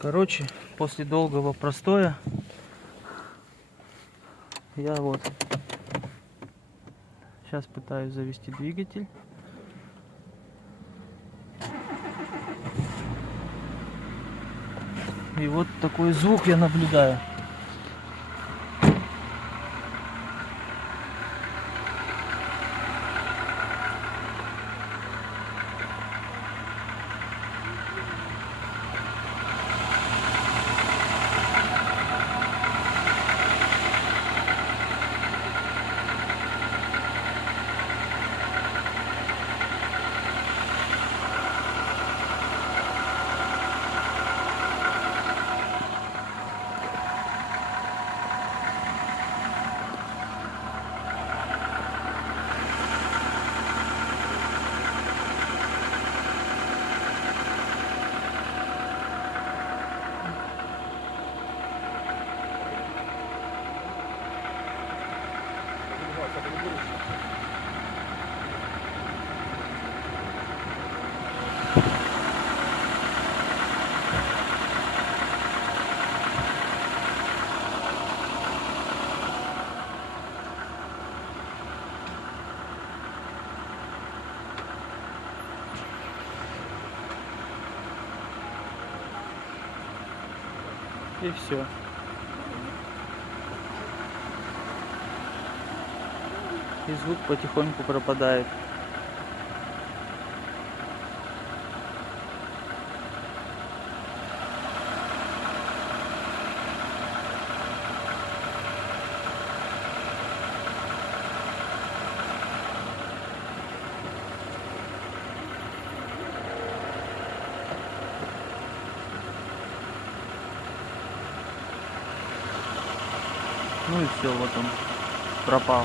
Короче, после долгого простоя я вот сейчас пытаюсь завести двигатель. И вот такой звук я наблюдаю. И все. И звук потихоньку пропадает. Ну и все, вот он пропал.